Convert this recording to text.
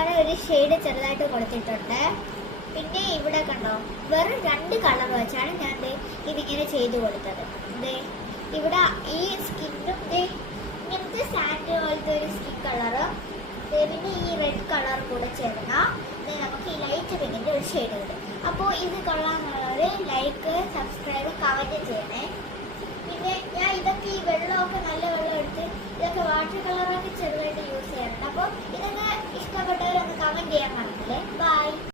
അങ്ങനെ ഒരു ഷെയ്ഡ് ചെറുതായിട്ട് കൊടുത്തിട്ടുണ്ട്. പിന്നെ ഇവിടെ കണ്ടോ, വെറും 2 കളർ വെച്ചാണ് ഞാൻ ഇതിങ്ങനെ ചെയ്ത് കൊടുത്തത്. ഇവിടെ ഈ സ്കിന്നും ഇങ്ങനത്തെ സാൻഡ് പോലത്തെ ഒരു സ്കിൻ കളറ്, പിന്നെ ഈ റെഡ് കളർ കൂടെ ചേർന്നാൽ നമുക്ക് ഈ ലൈറ്റ് പിങ്കിൻ്റെ ഒരു ഷെയ്ഡ് കിട്ടും. അപ്പോൾ ഇത് കൊള്ളാമെന്നുള്ളവർ ലൈക്ക്, സബ്സ്ക്രൈബ്, കമൻറ്റ് ചെയ്യണേ. പിന്നെ ഞാൻ ഇതൊക്കെ ഈ വെള്ളമൊക്കെ നല്ല വെള്ളം എടുത്ത് ഇതൊക്കെ വാട്ടർ കളറൊക്കെ ചെറുതായിട്ട് യൂസ് ചെയ്യാറുണ്ട്. അപ്പോൾ ഇതൊക്കെ ഇഷ്ടപ്പെട്ടവരൊന്ന് കമൻറ്റ് ചെയ്യാൻ മറക്കില്ലേ. ബൈ.